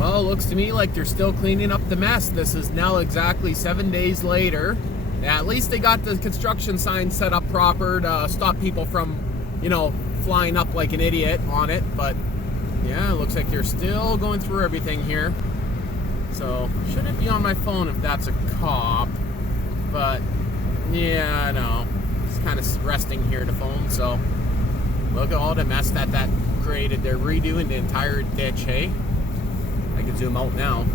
Well, it looks to me like they're still cleaning up the mess. This is now exactly 7 days later. Yeah, at least they got the construction sign set up proper to stop people from, flying up like an idiot on it. But yeah, it looks like they're still going through everything here. So, shouldn't be on my phone if that's a cop. But yeah, I know. It's kind of resting here to phone. So, look at all the mess that created. They're redoing the entire ditch, hey? I can zoom out now.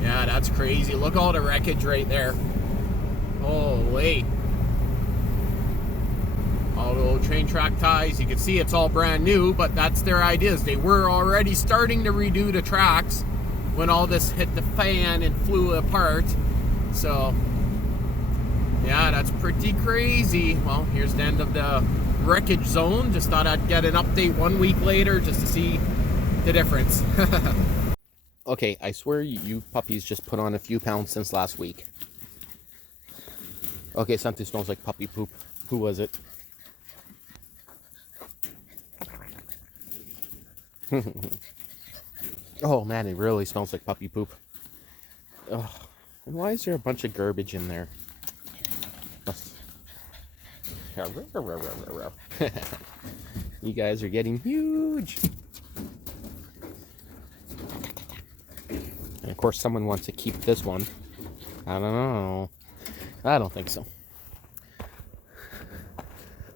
Yeah, that's crazy. Look at all the wreckage right there. Holy. All the old train track ties. You can see it's all brand new, but that's their ideas. They were already starting to redo the tracks when all this hit the fan and flew apart. So, yeah, that's pretty crazy. Well, here's the end of the wreckage zone. Just thought I'd get an update 1 week later just to see the difference. Okay, I swear you puppies just put on a few pounds since last week. Okay, something smells like puppy poop. Who was it? Oh man, it really smells like puppy poop. Oh, and why is there a bunch of garbage in there? You guys are getting huge. And of course someone wants to keep this one. I don't know. I don't think so.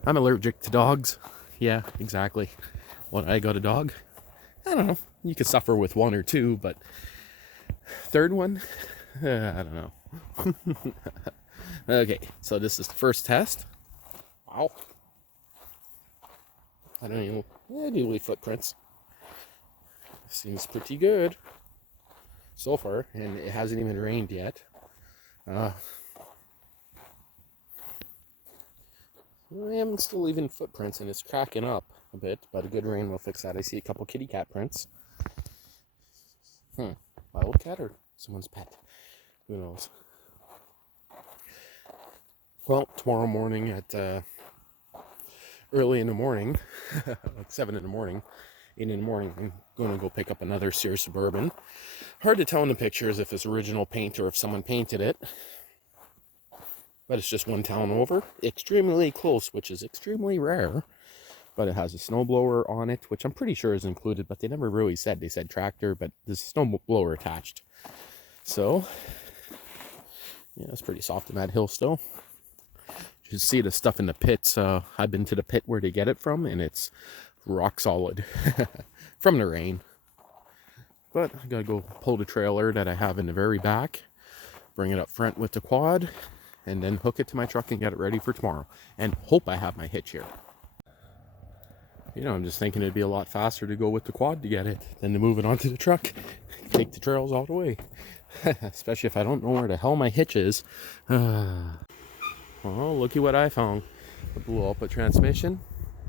I'm allergic to dogs. Yeah, exactly. What, I got a dog? I don't know. You could suffer with one or two, but third one? I don't know. Okay, so this is the first test. Wow. I don't even... I do leave footprints. Seems pretty good so far, and it hasn't even rained yet. I am still leaving footprints, and it's cracking up a bit, but a good rain will fix that. I see a couple kitty cat prints. Wild cat or someone's pet? Who knows? Well, tomorrow morning at early in the morning, like 7 in the morning, 8 in the morning, I'm going to go pick up another Sears Suburban. Hard to tell in the pictures if it's original paint or if someone painted it. But it's just one town over. Extremely close, which is extremely rare. But it has a snowblower on it, which I'm pretty sure is included, but they never really said. They said tractor, but there's a snowblower attached. So, yeah, it's pretty soft in that hill still. You can see the stuff in the pits. I've been to the pit where they get it from, and it's rock solid from the rain. But I gotta go pull the trailer that I have in the very back, bring it up front with the quad, and then hook it to my truck and get it ready for tomorrow. And hope I have my hitch here. I'm just thinking it'd be a lot faster to go with the quad to get it than to move it onto the truck. Take the trails all the way. Especially if I don't know where the hell my hitch is. Oh, looky what I found. A blue output transmission.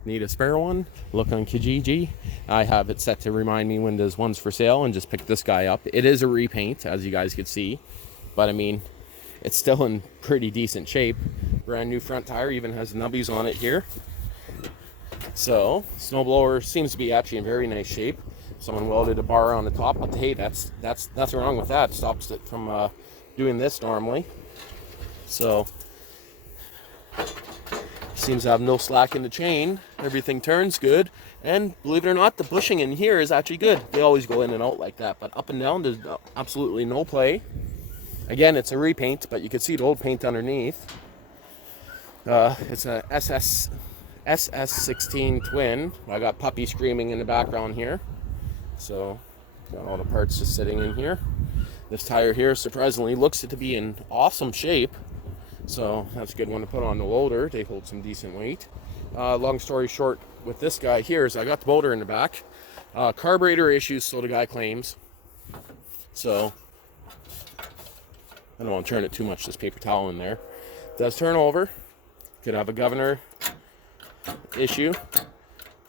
Need a spare one? Look on Kijiji. I have it set to remind me when there's ones for sale and just pick this guy up. It is a repaint, as you guys could see. But I mean, it's still in pretty decent shape. Brand new front tire, even has nubbies on it here. So, snowblower seems to be actually in very nice shape. Someone welded a bar on the top, but hey, that's nothing wrong with that. It stops it from doing this normally. So, seems to have no slack in the chain. Everything turns good. And believe it or not, the bushing in here is actually good. They always go in and out like that, but up and down, there's absolutely no play. Again, it's a repaint, but you can see the old paint underneath. It's a SS16 Twin. I got puppy screaming in the background here. So, got all the parts just sitting in here. This tire here, surprisingly, looks to be in awesome shape. So, that's a good one to put on the loader. They hold some decent weight. Long story short, with this guy here is I got the motor in the back. Carburetor issues, so the guy claims. So, I don't want to turn it too much, this paper towel in there. It does turn over. Could have a governor issue.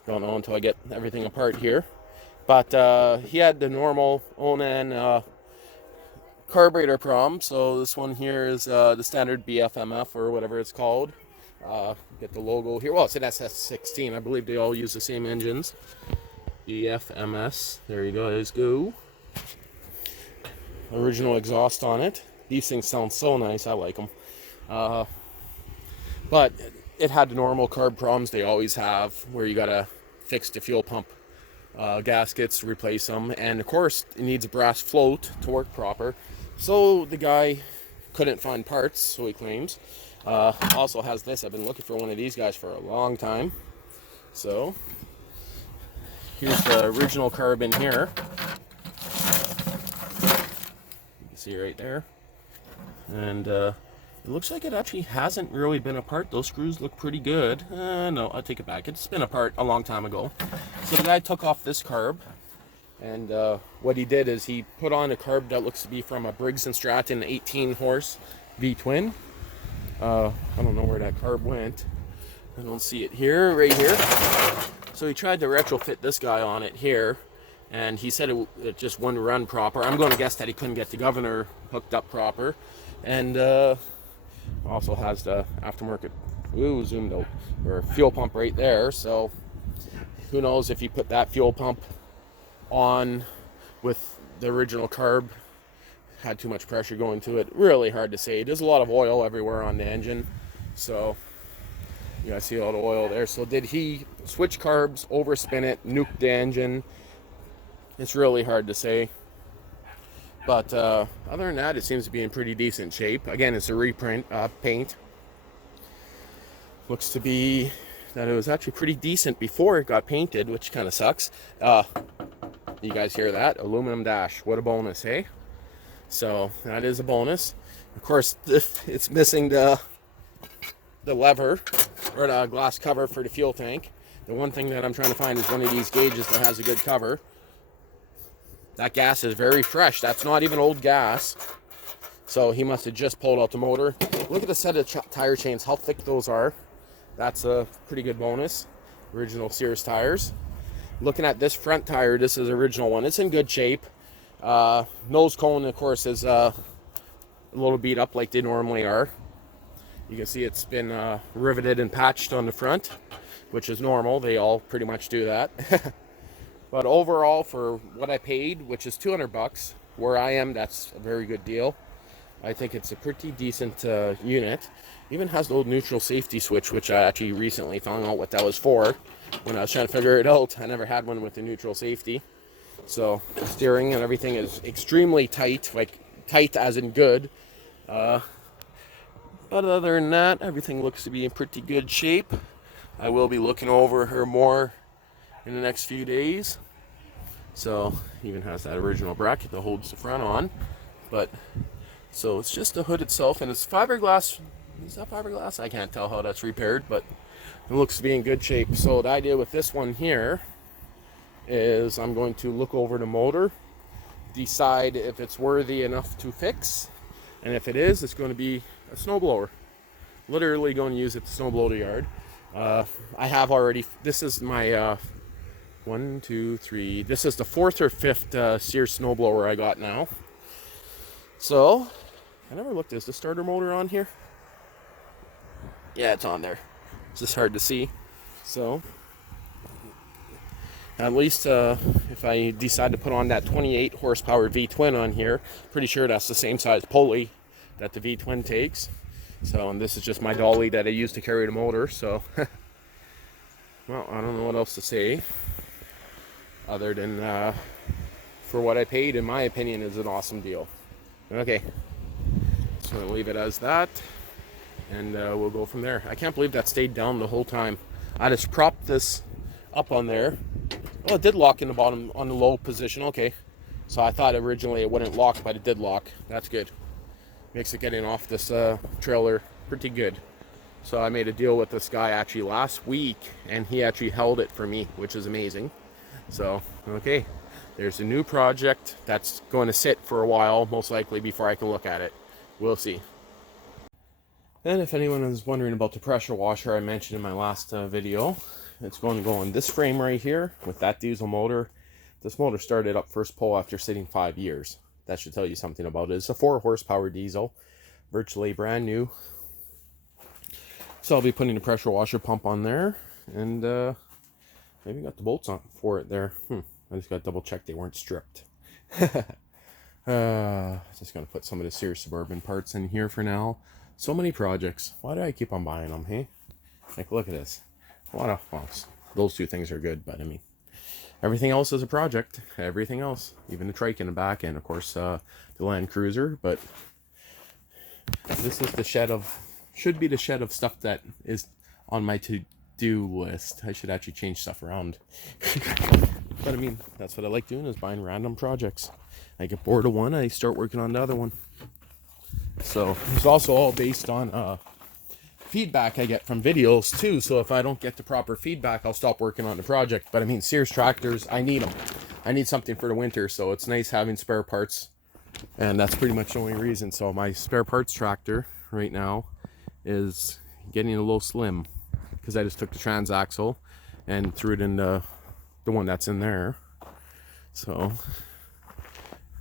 Don't know until I get everything apart here. But he had the normal Onan carburetor problem. So this one here is the standard BFMF or whatever it's called. Get the logo here. Well, it's an SS16. I believe they all use the same engines. DFMS. There you guys go. Original exhaust on it. These things sound so nice. I like them. But it had the normal carb problems they always have, where you gotta fix the fuel pump gaskets, replace them, and of course it needs a brass float to work proper. So the guy couldn't find parts, so he claims. Also has this. I've been looking for one of these guys for a long time. So here's the original carb in here. You can see right there. And it looks like it actually hasn't really been apart. Those screws look pretty good. No, I'll take it back. It's been apart a long time ago. So the guy took off this carb, and what he did is he put on a carb that looks to be from a Briggs & Stratton 18 horse V-twin. I don't know where that carb went. I don't see it here, right here. So he tried to retrofit this guy on it here, and he said it just wouldn't run proper. I'm going to guess that he couldn't get the governor hooked up proper. And also has the aftermarket, zoomed out, or fuel pump right there. So who knows if you put that fuel pump on with the original carb, had too much pressure going to it. Really hard to say. There's a lot of oil everywhere on the engine, so you guys see all the oil there. So did he switch carbs, overspin it, nuke the engine? It's really hard to say. But other than that, it seems to be in pretty decent shape. Again, it's a reprint paint. Looks to be that it was actually pretty decent before it got painted, which kind of sucks. You guys hear that? Aluminum dash. What a bonus, hey? So that is a bonus. Of course, it's missing the lever or the glass cover for the fuel tank. The one thing that I'm trying to find is one of these gauges that has a good cover. That gas is very fresh. That's not even old gas. So he must have just pulled out the motor. Look at the set of tire chains, how thick those are. That's a pretty good bonus. Original Sears tires. Looking at this front tire, this is the original one. It's in good shape. Nose cone, of course, is a little beat up like they normally are. You can see it's been riveted and patched on the front, which is normal. They all pretty much do that. But overall, for what I paid, which is $200, where I am, that's a very good deal. I think it's a pretty decent unit. Even has the old neutral safety switch, which I actually recently found out what that was for. When I was trying to figure it out, I never had one with the neutral safety. So the steering and everything is extremely tight, like tight as in good. But other than that, everything looks to be in pretty good shape. I will be looking over her more in the next few days. So even has that original bracket that holds the front on. But so it's just the hood itself, and it's fiberglass. Is that fiberglass? I can't tell how that's repaired, but it looks to be in good shape. So the idea with this one here is I'm going to look over the motor, decide if it's worthy enough to fix, and if it is, it's going to be a snowblower. Literally going to use it to snowblow the yard. I have already, this is my 1, 2, 3, this is the 4th or 5th Sears snowblower I got now. So I never looked, is the starter motor on here? Yeah, it's on there. It's just hard to see. So at least if I decide to put on that 28 horsepower V-twin on here, pretty sure that's the same size pulley that the V-twin takes. So, and this is just my dolly that I use to carry the motor. So well, I don't know what else to say other than for what I paid, in my opinion, is an awesome deal. Okay, so I'll leave it as that, and we'll go from there. I can't believe that stayed down the whole time. I just propped this up on there. Well, it did lock in the bottom on the low position. Okay, so I thought originally it wouldn't lock, but it did lock. That's good. Makes it getting off this trailer pretty good. So I made a deal with this guy actually last week, and he actually held it for me, which is amazing. So, okay, there's a new project that's going to sit for a while, most likely, before I can look at it. We'll see. And if anyone is wondering about the pressure washer I mentioned in my last video, it's going to go on this frame right here with that diesel motor. This motor started up first pull after sitting 5 years. That should tell you something about it. It's a 4 horsepower diesel, virtually brand new. So I'll be putting a pressure washer pump on there, and Maybe got the bolts on for it there. I just got to double check they weren't stripped. Just gonna put some of the Sears Suburban parts in here for now. So many projects. Why do I keep on buying them, hey? Like, look at this. Well, those two things are good, but I mean, everything else is a project. Everything else, even the trike in the back end, of course, the Land Cruiser. But this is the shed of, should be the shed of stuff that is on my to-do list. I should actually change stuff around. But I mean, that's what I like doing, is buying random projects. I get bored of one, I start working on the other one. So it's also all based on feedback I get from videos too. So if I don't get the proper feedback, I'll stop working on the project. But I mean, Sears tractors, I need them. I need something for the winter, so it's nice having spare parts. And that's pretty much the only reason. So my spare parts tractor right now is getting a little slim, because I just took the transaxle and threw it in the one that's in there. So,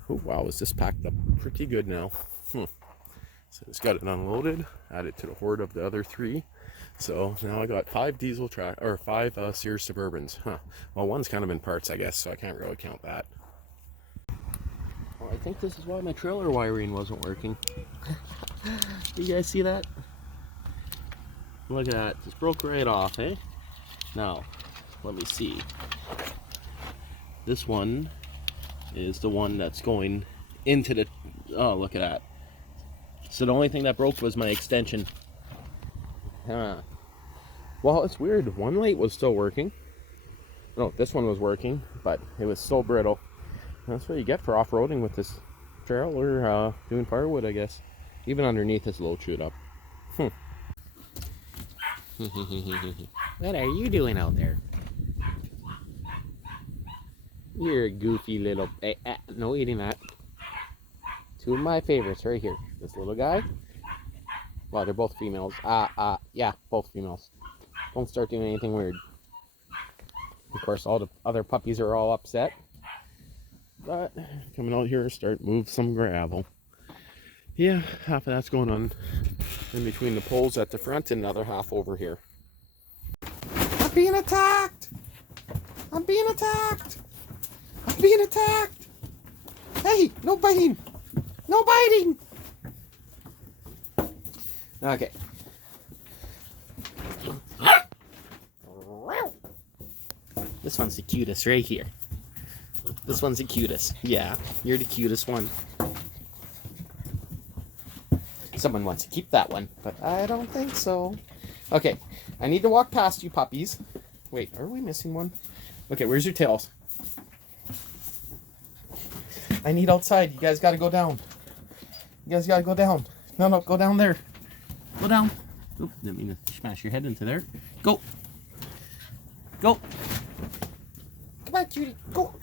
oh wow, is this packed up pretty good now? So I just got it unloaded, added to the horde of the other 3. So now I got 5 diesel or 5 Sears Suburbans. Well, one's kind of in parts, I guess, so I can't really count that. Well, I think this is why my trailer wiring wasn't working. You guys see that? Look at that, just broke right off, eh? Now, let me see. This one is the one that's going into the, oh, look at that. So the only thing that broke was my extension. Well, it's weird. One light was still working. No, this one was working, but it was so brittle. That's what you get for off-roading with this trailer, doing firewood, I guess. Even underneath is a little chewed up. What are you doing out there? You're a goofy little... no eating that. 2 of my favorites right here. This little guy. Well, they're both females. Yeah, both females. Don't start doing anything weird. Of course, all the other puppies are all upset. But coming out here, move some gravel. Yeah, half of that's going on in between the poles at the front, and another half over here. I'm being attacked! I'm being attacked! I'm being attacked! Hey, no biting! No biting! Okay. This one's the cutest right here. This one's the cutest. Yeah, you're the cutest one. Someone wants to keep that one, but I don't think so. Okay, I need to walk past you puppies. Wait, are we missing one? Okay, where's your tails? I need outside. You guys gotta go down. You guys gotta go down. No, go down there. Go down. Oop, didn't mean to smash your head into there. Go. Go. Come on, cutie. Go.